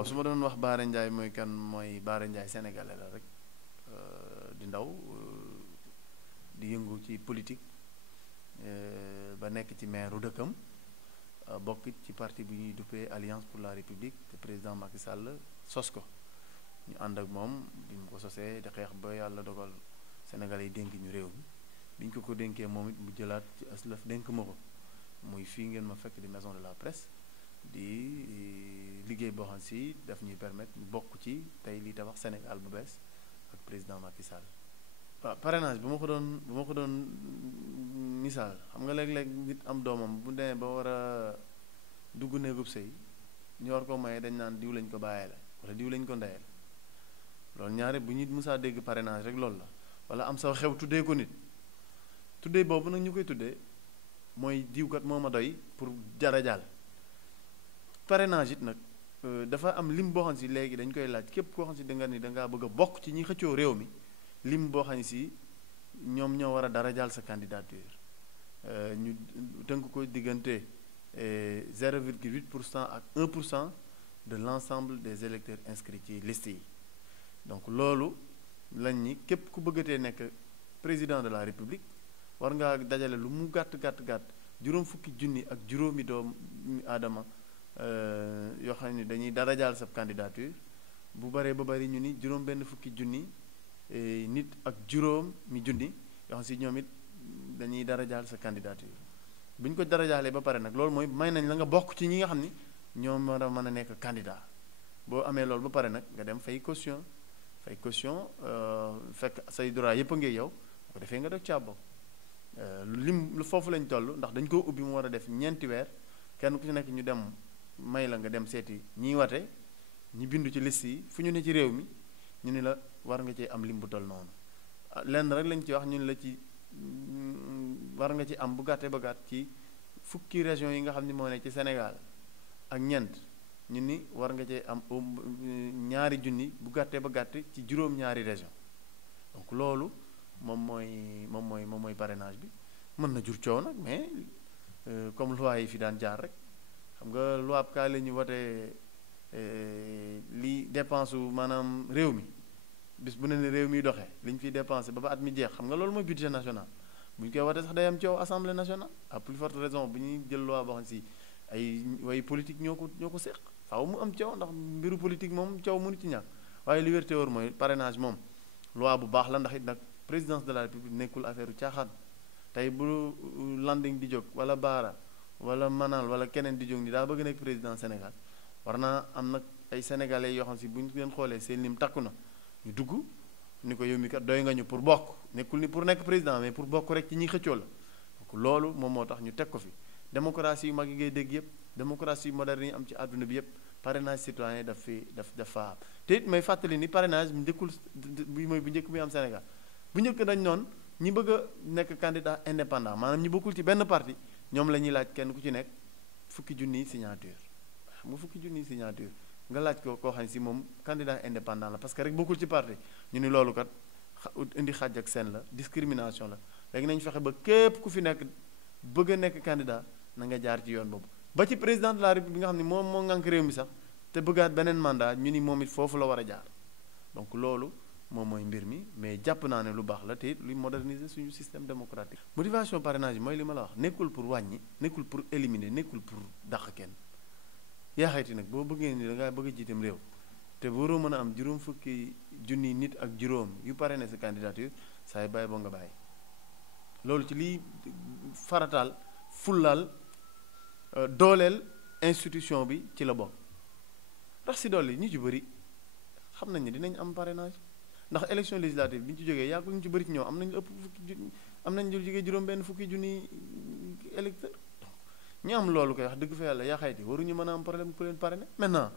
waaw su ma doon wax Bara Ndiaye mooy kan mooy Bara Ndiaye sénégalais la rek di ndaw di yëngu ci politique ba nekk ci maire u dëkkam bokkit ci parti bu ñuy duppee Alliance pour la République te président Macky Sall sos ko ñu ànd ak moom bi mu ko sosee di xeex ba yàlla dogal sénégalais yi dénk ñu réew mi bi ñu ko dénkee moom it mu jëlaat ci aslëf dénk ma ko muy fii ngeen ma fekk di maison de la presse di liggéey boo xam si daf ñuy permettre ñu bokk ci tey lii tabax Sénégal bu bees ak président Macky Sall. waaw parrainage bu ma ko doon misaal xam nga léeg-léeg nit am doomam bu demee ba war a dugg néegub sëy ñu war ko maye dañ naan diw lañ ko bàyyee la wala diw lañ ko ndeyee la loolu ñaare bu nit musaa dégg parrainage rek loolu la wala am sa xew tuddee ko nit tuddee boobu nag ñu koy tuddee mooy diwkat moo ma doy pour jara jàll parrainage it nag dafa am lim boo xam si léegi dañ koy laaj képp koo xam si da nga ni dangaa bëgg a bokk ci ñi xëccoo réew mi lim boo xam si ñoom ñoo war a dara jàll sa candidature ñu tënk ko diggante 0,8% ak 1% de l'ensemble des électeurs inscrits ci liste yi donc loolu lañ ni képp ku bëggatee nekk président de la république war ngaa dajale lu mu gàtt juróom fukki junni ak juróomi doomu aadama yoo xam ne dañuy dara jaal sa candidature bu baree ba bari ñu ni juróom benn fukki junni nit ak juróom mi junni yoo xam si ñoom it dañuy dara jaal sa candidature bu ñu ko dara jaalee ba pare nag loolu mooy may nañ la nga bokk ci ñi nga xam ni ñoom war a mën a nekk candidat boo amee loolu ba pare nag nga dem fay caution fekk say droit yëpp a ngi yow bu ko defee nga dog caa bokk lim foofu lañ toll ndax dañ koo ubbi mu war a def ñeenti weer kenn ku ci nekk ñu dem may la nga dem seeti ñiy wate ñi bindu ci liste yi fu ñu ne ci réew mi ñu ni la war nga cee am lim bu toll noonu lenn rek lañ ci wax ñun la ci war nga ci am bu gàttee ba gàtt ci fukki région yi nga xam ni moo ne ci Sénégal ak ñeent ñu ni war nga cee am ñaari junni bu gàttee ba gàtt ci juróom-ñaari région donc loolu moom mooy parrainage bi mën na jur coow nag mais comme loi yi fi daan jaar rek xam nga loi ab kaa la ñu wote li dépense u maanaam réew mi bis bu ne ni réew mi doxee li ñu fiy dépensé ba at mi jeex xam nga loolu mooy budget national bu ñu koy wote sax day am coow assemblée nationale à plus forte raison bu ñuy jël loi boo xam si ay way politique ñoo ko séq faaw mu am coow ndax mbiru politique moom coow mënu ci ñàkk waaye li wér te wóor mooy parrainage moom loi bu baax la ndax it nag présidence de la république nekkul affaire u caaxaan tey bu Landing di jóg wala Baara wala Manal wala keneen di jóg ni daa bëgg nekk président Sénégal war naa am nag ay sénégalais yoo xam si bu ñu leen xoolee seen lim takku na ñu dugg ni ko yow mi kat doy nga ñu pour bokk nekkul ni pour nekk président mais pour bokk rek ci ñi xëccoo la donc loolu moom moo tax ñu teg ko fi démocratie yu mag yi ngay dégg yëpp démocratie moderne yi am ci àdduna bi yëpp parrainage citoyen daf fa am te it may fàttali ni parrainage njëkkul bi mooy bu njëkk bi am Sénégal bu njëkk dañ noonu ñi bëgg a nekk candidat indépendant maanaam ñi bokkul ci benn parti ñoom la ñuy laaj kenn ku ci nekk fukki junniy signature xam nga fukki junniy signature nga laaj ko koo xam ne si moom candidat indépendant la parce que rek bokkul ci parti ñu ni loolu kat indi xàjj ak seen la discrimination la léegi nañ fexe ba képp ku fi nekk bëgg a nekk candidat na nga jaar ci yoon boobu ba ci président de la république bi nga xam ne moom moo ngànk réew mi sax te bëggaat beneen mandat ñu ni moom it foofu la war a jaar donc loolu moom mooy mbir mi mais jàpp naa ne lu baax la te it luy moderniser suñu système démocratique. motivation parrainage bi mooy li ma la wax nekkul pour wàññi nekkul pour éliminer nekkul pour dàq kenn yaa xayti nag boo bëggee ni da ngaa bëgg a jiitam réew te waroo mën a am juróom fukki junni nit ak juróom yu parrainé sa candidature saa yu bàyyi boo nga bàyyi loolu ci liy farataal fullaal dooleel institution bi ci la bokk ndax si dolli ñu ci bëri xam nañ ne dinañ am parrainage ndax élection législative bi ñu ci jógee yàggul ñu ci bëri ci ñoom am nañ ëpp fukki junni am nañ lu jógee juróom benn fukki junni électeur ñu am loolu koy wax dëgg fa yàlla yaa xayti waruñu mën a am problème ku leen parrainer maintenant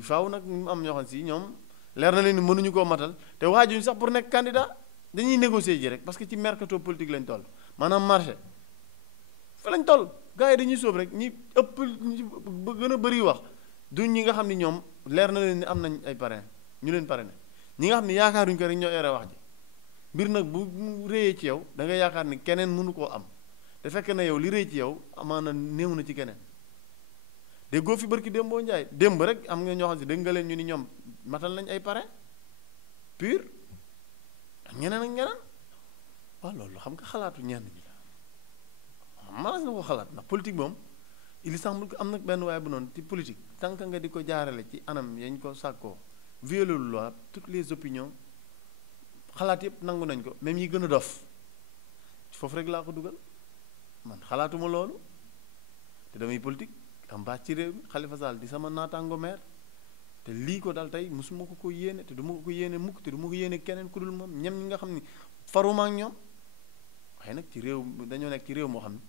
faaw nag ñu am ñoo xam si ñoom leer na leen ni mënuñu koo matal te waajuñu sax pour nekk candidat dañuy négocier ji rek parce que ci mercato politique lañ toll maanaam marché fa lañ toll gars yi dañuy sóob rek ñi ëpp ñi gën a bëri wax du ñi nga xam ni ñoom leer na leen ni am nañ ay parrain ñu leen parrainé ñi nga xam ni yaakaaruñu ko rek ñoo yore wax ji mbir nag bu réyee ci yow da nga yaakaar ni keneen mënu koo am te fekk na yow li rëy ci yow amaana néew na ci keneen déggoo fi barki démboo njaay démb rek am nga ñoo xam si dégg nga leen ñu ni ñoom matal nañ ay parrain pur ak ñeneen ak ñeneen waaw loolu xam nga xalaatu ñenn ñi la manas na ko xalaat ndax politique moom il semble que am na benn waaye bu noonu ci politique tant que nga di ko jaarale ci anam yañ ko sàkkoo violer loi toutes les opinions xalaat yëpp nangu nañ ko même yi gën a dof foofu rek laa ko dugal man xalaatuma loolu te damay politique am baax ci réew mi Khalifa Sall di sama naataango maire te lii ko dal tey mosuma ko yéene te du ma ko yéene mukk te du ma ko yéene keneen ku dul moom ñem ñi nga xam ni faruma ak ñoom waaye nag ci réew dañoo nekk ci réew moo xam ne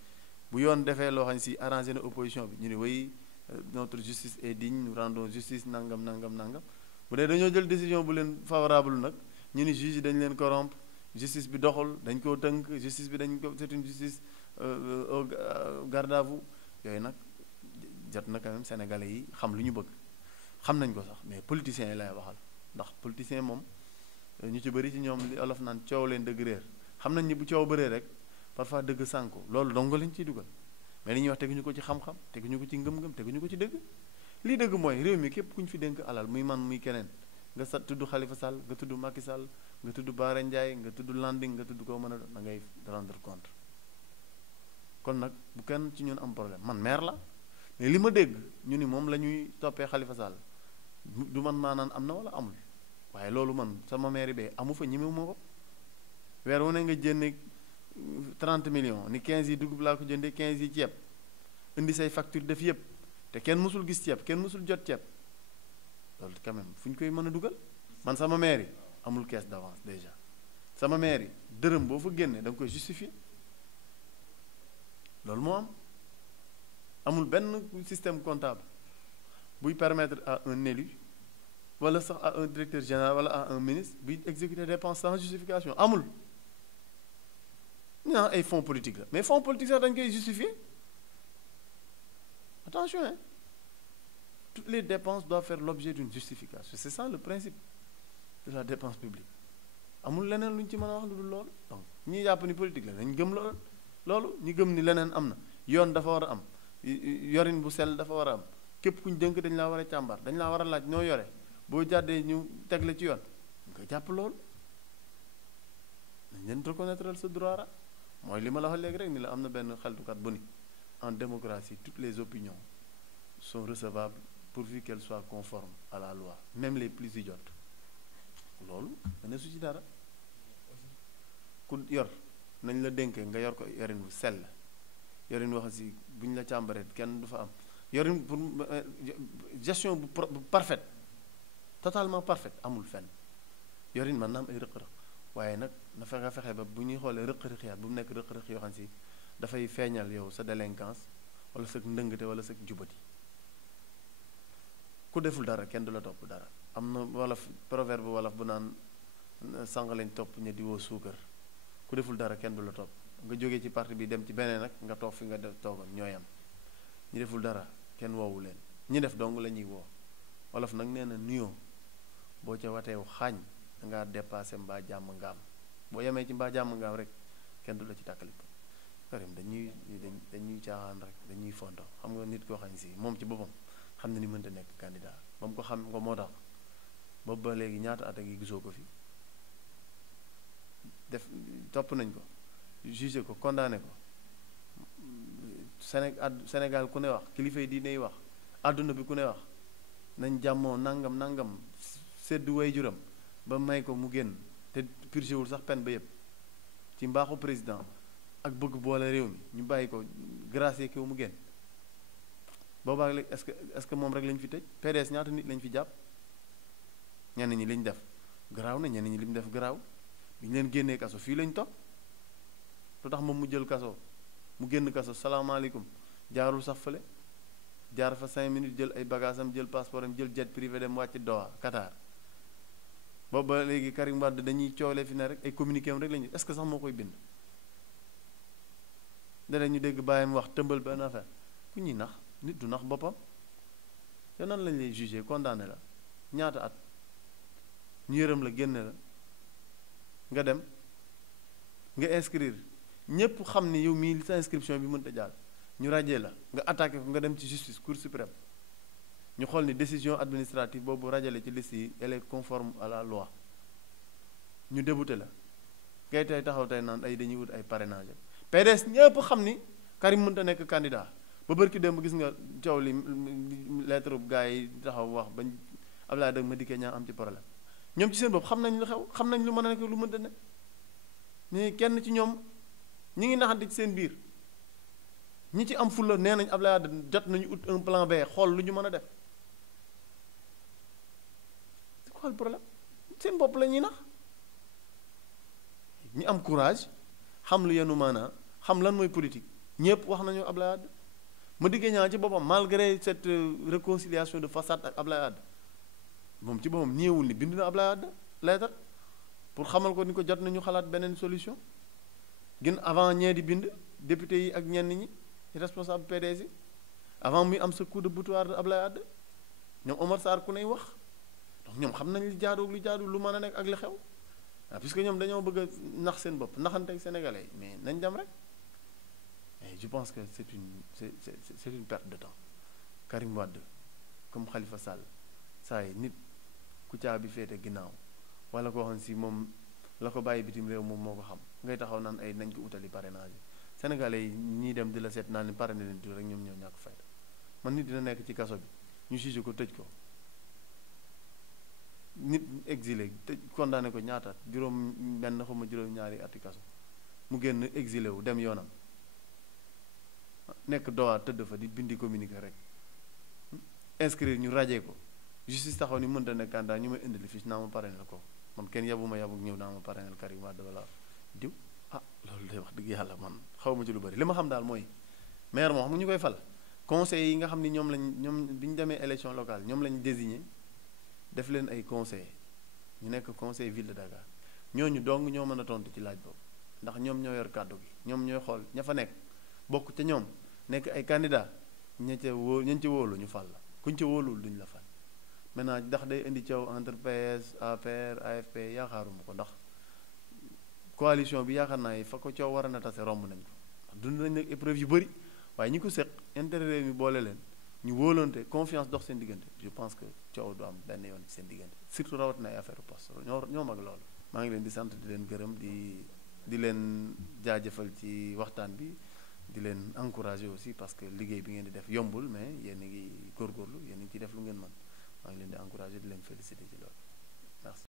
bu yoon defee loo xam ne si arrangé na opposition bi ñu ne way notre justice est digne nous rendons justice nangam nangam nangam bu dee dañoo jël décision bu leen favorable nag ñu ni juge yi dañ leen corrompre justice bi doxul dañ koo tënk justice bi dañ ko c'est une justice au garde à vous yooyu nag jot na quand même sénégalais yi xam lu ñu bëgg xam nañ ko sax mais politiciens yi lay waxal ndax politicien moom ñu ci bëri ci ñoom li olof naan coow leen dëgg réer xam nañ ni bu coow bëree rek parfois dëgg sànku loolu dong lañ ciy dugal mais li ñuy wax teguñu ko ci xam-xam teguñu ko ci ngëm-ngëm teguñu ko ci dëgg lii dëgg mooy réew mi képp ku ñu fi dénk alal muy man muy keneen nga sa tudd Khalifa Sall nga tudd Macky Sall nga tudd Bara Ndiaye nga tudd Landing nga tudd koo mën a doon da ngay rendre compte kon nag bu kenn ci ñun am problème man maire la mais li ma dégg ñu ni moom la ñuy toppee Khalifa Sall du man maa naan am na wala amul waaye loolu man sama maire bee amu fa ñemewu ma ko weer wu ne nga jënne 30 millions ni 15 yi dugub laa ko jëndee 15 yi ceeb indi say facture def yëpp te kenn mësul gis ceeb kenn mësul jot ceeb loolu quand même fu ñu koy mën a dugal man sama maire yi amul caisse d'avance déjà sama maire yi dërëm boo fa génnee da nga koy justifier loolu moo am amul benn système comptable buy permettre à un élu wala sax à un directeur général wala à un ministre buy exécuter dépenses sans justification amul ñu naan ay fonds politiques la mais fonds politiques sax dañ koy justifier attention hein toutes les dépenses doivent faire l'objet d'une justification c'est ça le principe de la dépense publique amul leneen lu ñu ci mën a wax lu dul loolu donc ñi jàpp ni politique la dañ gëm loolu ñu gëm ni leneen am na yoon dafa war a am yorin bu sell dafa war a am képp ku ñu dënk dañ laa war a càmbar dañ laa war a laaj noo yore boo jàddee ñu teg la ci yoon nga jàpp loolu dañ leen reconnaître sa droit ra mooy li ma la wax léegi rek ni la am na benn xeltukat bu ni en démocratie toutes les opinions sont recevables pourvu qu'elles soient conformes à la loi même les plus idiotes loolu dana su ci dara ku yor nañ la dénkee nga yor ko yorin bu sell yorin wax si bu ñu la càmbaree kenn du fa am yorin pour gestion bu parfaite totalement parfaite amul fenn yorin man na am ay rëq-rëq waaye nag na fexe ba bu ñuy xoolee rëq-rëq yaat bu mu nekk rëq-rëq yoo xam si dafay feeñal yow sa délinquance wala sa ndëngate wala sa jubati ku deful dara kenn du la topp dara am na wolof proverbe wolof bu naan sànq lañ topp ña di woo suukar ku deful dara kenn du la topp nga jógee ci parti bi dem ci beneen nag nga toog fi nga def toogoon ñooy am ñi deful dara kenn woowu leen ñi def dong la ñuy woo wolof nag nee na nuyoo boo ca wateew xaañ dangaa dépassé mbaa jàmm nga am boo yemee ci mbaa jàmm nga am rek kenn du la ci tàkkali ko Karim dañuy caaxaan rek dañuy fonto xam nga nit koo xam si moom ci boppam xam na ni mënta nekk candidat ba mu ko xam nga moo tax boobu ba léegi ñaata at a ngi gisoo ko fi def topp nañ ko jugé ko condamné ko Sénégal ku ne wax kilifa yi diine yi wax àdduna bi ku ne wax nañ jàmmoo nangam sedd way juram ba may ko mu génn te purgé wul sax peine ba yépp ci mbaaxu président ak bëgg boole réew mi ñu bàyyi ko gracier kiw mu génn boobaa léegi est-ce que moom rek lañ fi tëj PDS ñaata nit lañ fi jàpp ñenn ñi liñ def garaaw na ñenn ñi li mu def garaaw bi ñu leen génnee kaso fii lañ toog lu tax moom mu jël kaso mu génn kaso salaamaaleykum jaarul sax fële jaar fa 5 minutes jël ay bagages am jël passeport am jël jet privé dem wàcc Doha Qatar boobu ba léegi Karim Wade dañuy coole fi ne rek ay communiqué am rek lañu est-ce que sax moo koy bind dana ñu dégg bàyyam wax tëmbal benn affaire ku ñuy nax nit du nax boppam te nan lañ lay jugé condamné la ñaata at ñu yërëm la génne la nga dem nga inscrire ñépp xam ni yow mii sa inscription bi mënta jàll ñu ràjjee la nga attaqué ko nga dem ci justice cour suprême ñu xool ni décision administrative boobu rajale ci liste yi elle est conforme à la loi ñu débouté la ngay tey taxaw tey naan ay dañuy wut ay parrainage PDS ñëpp xam ni Karim mënta nekk candidat ba bërki démb gis nga coow li lettre bu gars yi taxaw wax bañ Abdoulaye Deg Madické Niang am ci problème ñoom ci seen bopp xam nañ lu xew xam nañ lu mën a nekk lu mënta ne mais kenn ci ñoom ñi ngi naxante ci seen biir ñi ci am fulla nee nañ Abdoulaye Wade jot nañu ut un plan B xool lu ñu mën a def c'est quoi le problème seen bopp la ñuy nax ñi am courage xam lu yenu maanaa xam lan mooy politique ñëpp wax nañu Abdoulaye Wade Madické Niang ci boppam malgré cette réconciliation de façade ak Abdoulaye Wade moom ci boppam ñeewul ni bind na Abdoulaye Wade lettre pour xamal ko ni ko jot nañu xalaat beneen solution gën avant ñee di bind député yi ak ñenn ñi responsable PDS yi avant muy am sa coup de boutoir de Abdoulaye Wade ñoom Omar Sarr ku ney wax donc ñoom xam nañ li jaadu lu mën a nekk ak li xew waaw puisque ñoom dañoo bëgg a nax seen bopp naxante ak sénégalais mais nañ dem rek et je pense que c'est une perte de temps Karim Wade comme Khalifa Sall saa yi nit ku caabi féete ginnaaw wala koo xam si moom la ko bàyyi bitim réew moom moo ko xam ngay taxaw naan ay nañ ko utali parrainage sénégalais yi ñii dem di la seet naan ni parrainé leen tur rek ñoom ñoo ñàkk fayda man nit dina nekk ci kaso bi ñu jugé ko tëj ko nit exilé tëj condamné ko ñaata juróom benn xawma juróom-ñaari ati kaso mu génn exilé wu dem yoonam nekk dowa tëdd fa di bindi communiqué rek inscrire ñu rajee ko justice taxaw ni mënta nekk candidat ñu may indili fiche naa ma parrainel ko man kenn yabuma yabu ñëw naa ma parrainel Karim Wade wala diw loolu day wax dëgg yàlla man xaw ma ci lu bëri li ma xam daal mooy maire moo xam nga ñu koy fal conseil yi nga xam ni ñoom bi ñu demee élection locale ñoom lañ désigné def leen ay conseil ñu nekk conseil ville de Dakar ñooñu dong ñoo mën a tontu ci laaj boobu ndax ñoom ñoo yor kàddu gi ñoom ñooy xool ña fa nekk bokk ca ñoom nekk ay candidat ña ca wóolu ñu fal la kuñ ca wóoluwul duñ la fal maintenant ndax day indi coow entre PS APR AFP yaakaaruma ko ndax coalition bi yaakaar naa yi fa ko coow war a na tase romb nañ ko dund nañ nag épreuve yu bëri waaye ñi ko seq intérêt réew mi boole leen ñu wóolante confiance dox seen diggante je pense que coow du am benn yoon ci seen diggante surtout rawatina ay affaire poste ñoo mag loolu. maa ngi leen di sant di leen gërëm di leen jaajëfal ci waxtaan bi di leen encourager aussi parce que liggéey bi ngeen di def yombul mais yéen a ngi góorgóorlu yéen a ngi ciy def lu ngeen mën maa ngi leen di encourager di leen féliciter ci loolu merci.